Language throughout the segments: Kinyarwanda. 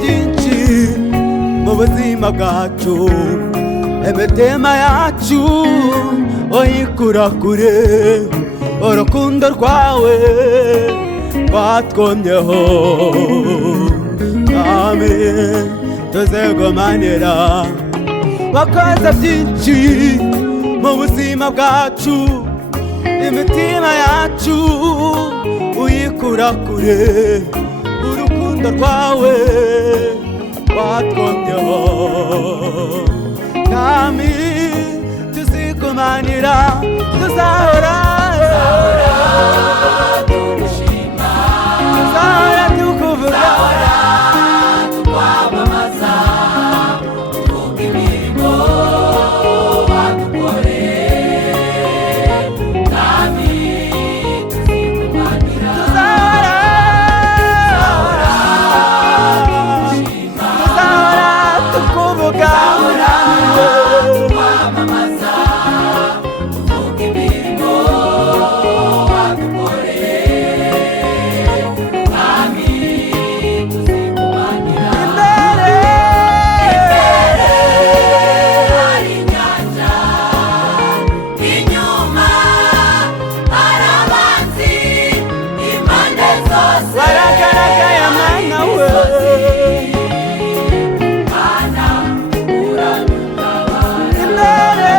byinshi mu buzima bwacu, imitima yacu oyikura kure, urukundo rwawe rwatwomyeho, Mwami tuzegumanira. Wakoze byinshi mu buzima bwacu, imitima yacu uyikura kure, urukundo rwawe rwatwomyeho, Mwami tuzigumanira, tuzahora tugushima, tuzahora tukuvuga, tuzahora tukwamamaza, tuvuga imirimo wadukoreye, Mwami tuzigumanira, tuzahora tugushima, tuzahora tukuvuga, tukwamamaza, tuvuga imirimo wadukoreye, Mwami tuzigumanira. Imbere hari inyanja, inyuma hari abanzi, impande zose waragaragaye Mana we, Mana uradutabara. imbere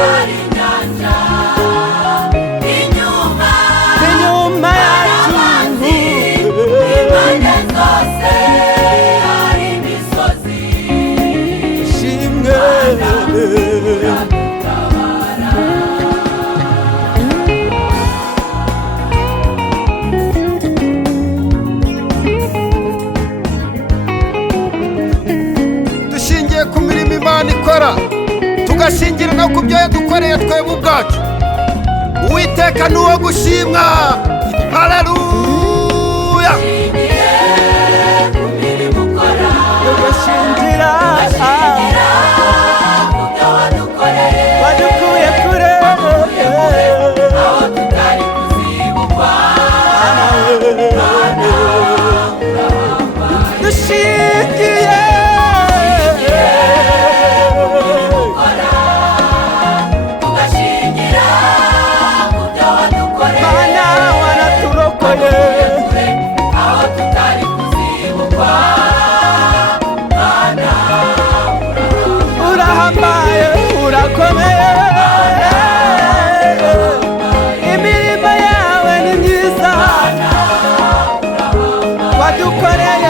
Hari inyanja, inyuma inyuma abanzi, impande zose hari imisozi, ishimwe. uradutabara. dushingiye ku mirimo Imana ikora, tugashingira no ku byo yadukoreye twebwe ubwacu. Uwiteka ni uwo gushimwa. Haleluya. Ishingiye ku mirimo ukora, Tugashingira ishingira ku byo wadukoreye, wadukuye kure, aho tutari kuzibukwa, Mana urahambaye. dushingiye tugashingira ku byo wadukoreye, Mana waraturokoye, wadukoreye